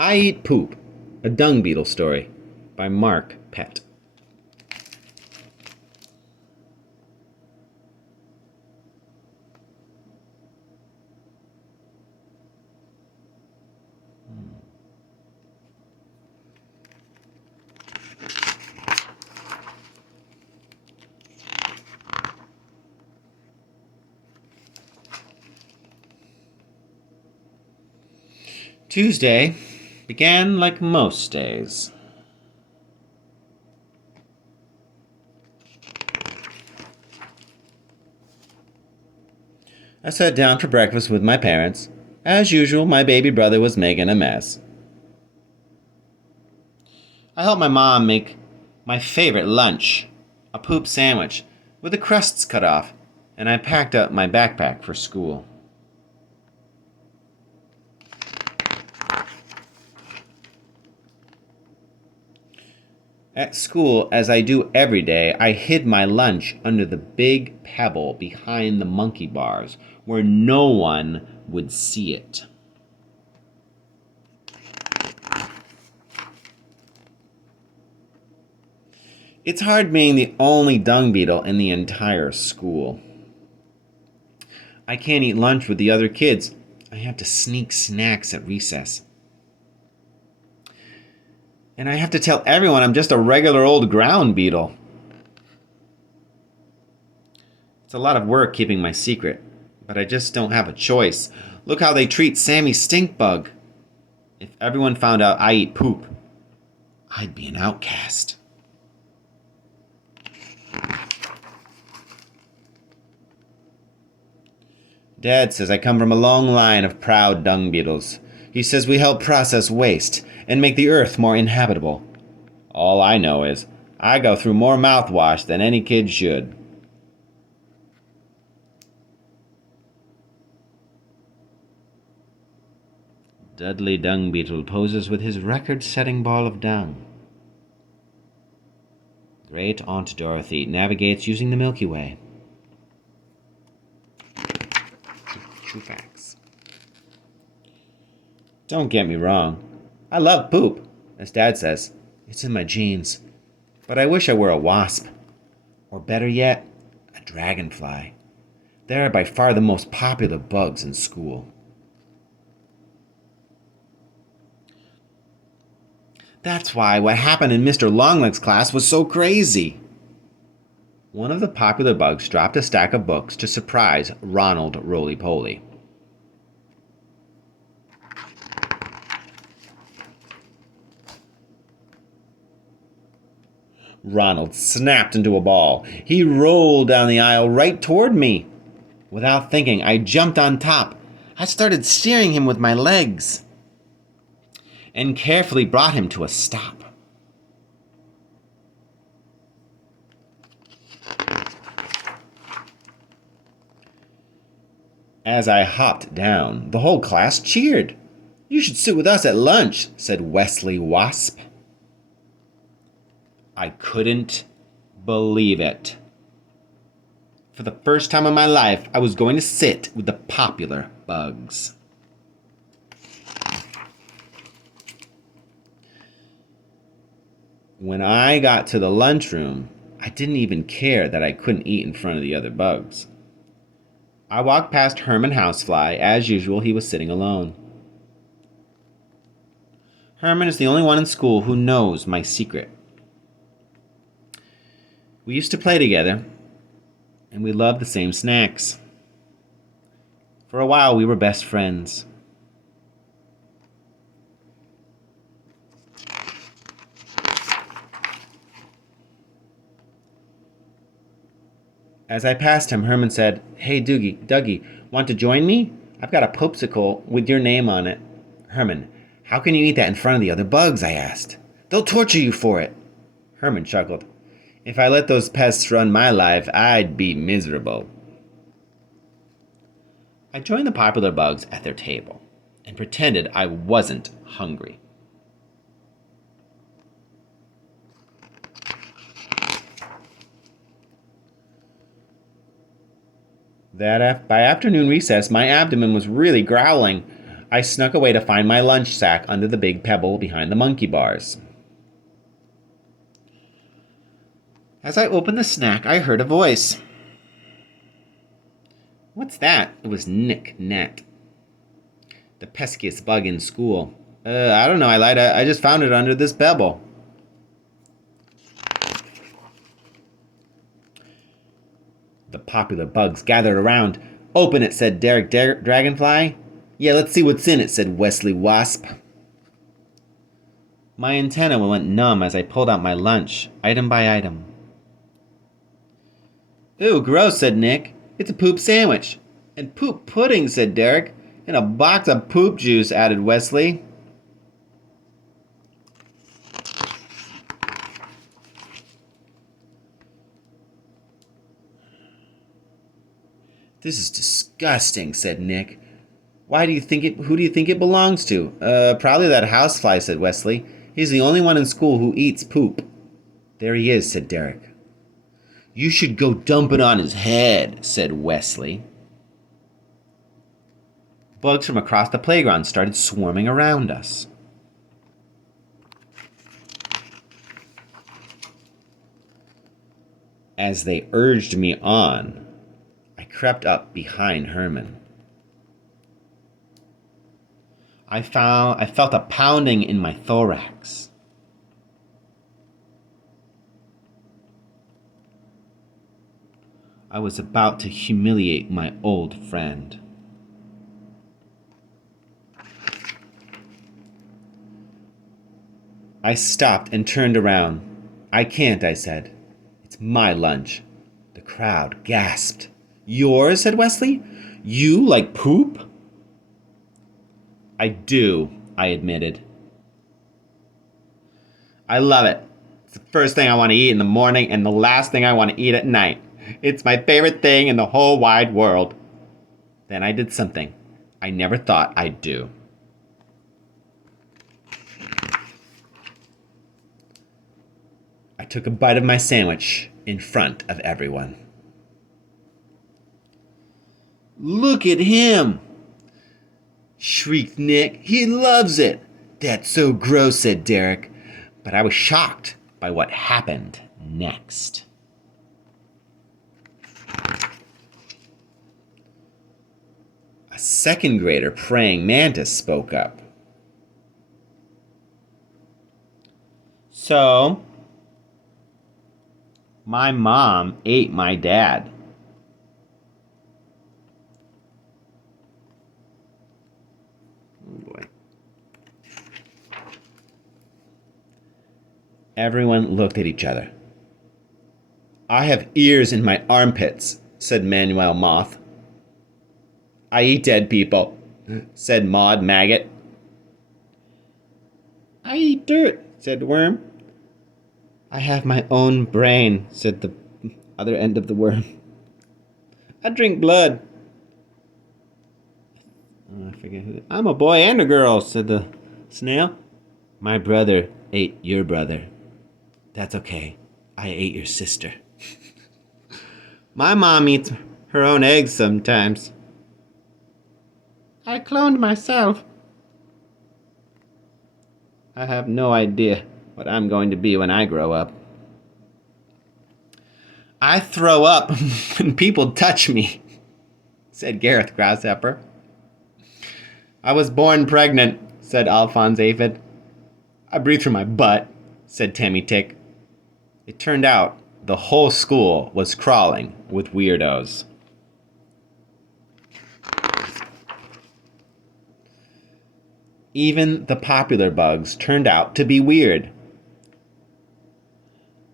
I Eat Poop, a dung beetle story by Mark Pett. Tuesday began like most days. I sat down for breakfast with my parents. As usual, my baby brother was making a mess. I helped my mom make my favorite lunch, a poop sandwich with the crusts cut off, and I packed up my backpack for school. At school, as I do every day, I hid my lunch under the big pebble behind the monkey bars where no one would see it. It's hard being the only dung beetle in the entire school. I can't eat lunch with the other kids. I have to sneak snacks at recess. And I have to tell everyone I'm just a regular old ground beetle. It's a lot of work keeping my secret, but I just don't have a choice. Look how they treat Sammy Stinkbug. If everyone found out I eat poop, I'd be an outcast. Dad says I come from a long line of proud dung beetles. He says we help process waste and make the earth more inhabitable. All I know is I go through more mouthwash than any kid should. Dudley Dung Beetle poses with his record-setting ball of dung. Great Aunt Dorothy navigates using the Milky Way. True facts. Don't get me wrong. I love poop, as Dad says. It's in my genes. But I wish I were a wasp. Or better yet, a dragonfly. They are by far the most popular bugs in school. That's why what happened in Mr. Longleg's class was so crazy. One of the popular bugs dropped a stack of books to surprise Ronald Roly-Poly. Ronald snapped into a ball. He rolled down the aisle right toward me. Without thinking, I jumped on top. I started steering him with my legs and carefully brought him to a stop. As I hopped down, the whole class cheered. "You should sit with us at lunch," said Wesley Wasp. I couldn't believe it. For the first time in my life, I was going to sit with the popular bugs. When I got to the lunchroom, I didn't even care that I couldn't eat in front of the other bugs. I walked past Herman Housefly. As usual, he was sitting alone. Herman is the only one in school who knows my secret. We used to play together, and we loved the same snacks. For a while, we were best friends. As I passed him, Herman said, "Hey, Dougie, want to join me? I've got a popsicle with your name on it." "Herman, how can you eat that in front of the other bugs?" I asked. "They'll torture you for it." Herman chuckled. "If I let those pests run my life, I'd be miserable." I joined the popular bugs at their table and pretended I wasn't hungry. By afternoon recess, my abdomen was really growling. I snuck away to find my lunch sack under the big pebble behind the monkey bars. As I opened the snack, I heard a voice. What's that? It was Nick Nat, the peskiest bug in school. I don't know, I lied. I just found it under this pebble. The popular bugs gathered around. Open it, said Derek Dragonfly. Yeah, let's see what's in it, said Wesley Wasp. My antenna went numb as I pulled out my lunch, item by item. Ooh, gross, said Nick. It's a poop sandwich. And poop pudding, said Derek. And a box of poop juice, added Wesley. This is disgusting, said Nick. Who do you think it belongs to? Probably that housefly, said Wesley. He's the only one in school who eats poop. There he is, said Derek. You should go dump it on his head, said Wesley. Bugs from across the playground started swarming around us. As they urged me on, I crept up behind Herman. I felt a pounding in my thorax. I was about to humiliate my old friend. I stopped and turned around. I can't, I said. It's my lunch. The crowd gasped. Yours, said Wesley? You like poop? I do, I admitted. I love it. It's the first thing I want to eat in the morning and the last thing I want to eat at night. It's my favorite thing in the whole wide world. Then I did something I never thought I'd do. I took a bite of my sandwich in front of everyone. Look at him, shrieked Nick. He loves it. That's so gross, said Derek. But I was shocked by what happened next. A second grader praying mantis spoke up. So, my mom ate my dad. Oh boy. Everyone looked at each other. I have ears in my armpits, said Manuel Moth. I eat dead people, said Maud Maggot. I eat dirt, said Worm. I have my own brain, said the other end of the worm. I drink blood. I forget who. I'm a boy and a girl, said the snail. My brother ate your brother. That's okay. I ate your sister. My mom eats her own eggs sometimes. I cloned myself. I have no idea what I'm going to be when I grow up. I throw up when people touch me, said Gareth Grasshopper. I was born pregnant, said Alphonse Aphid. I breathe through my butt, said Tammy Tick. It turned out the whole school was crawling with weirdos. Even the popular bugs turned out to be weird.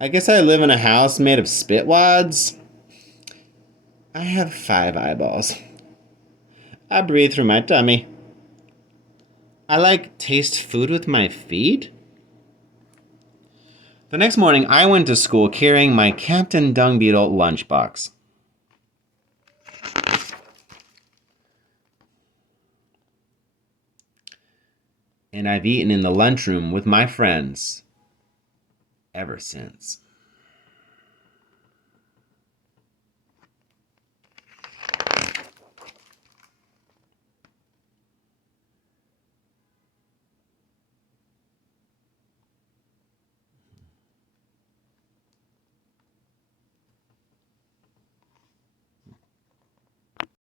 I guess I live in a house made of spitwads. I have 5 eyeballs. I breathe through my tummy. I like taste food with my feet. The next morning, I went to school carrying my Captain Dung Beetle lunchbox. And I've eaten in the lunchroom with my friends ever since.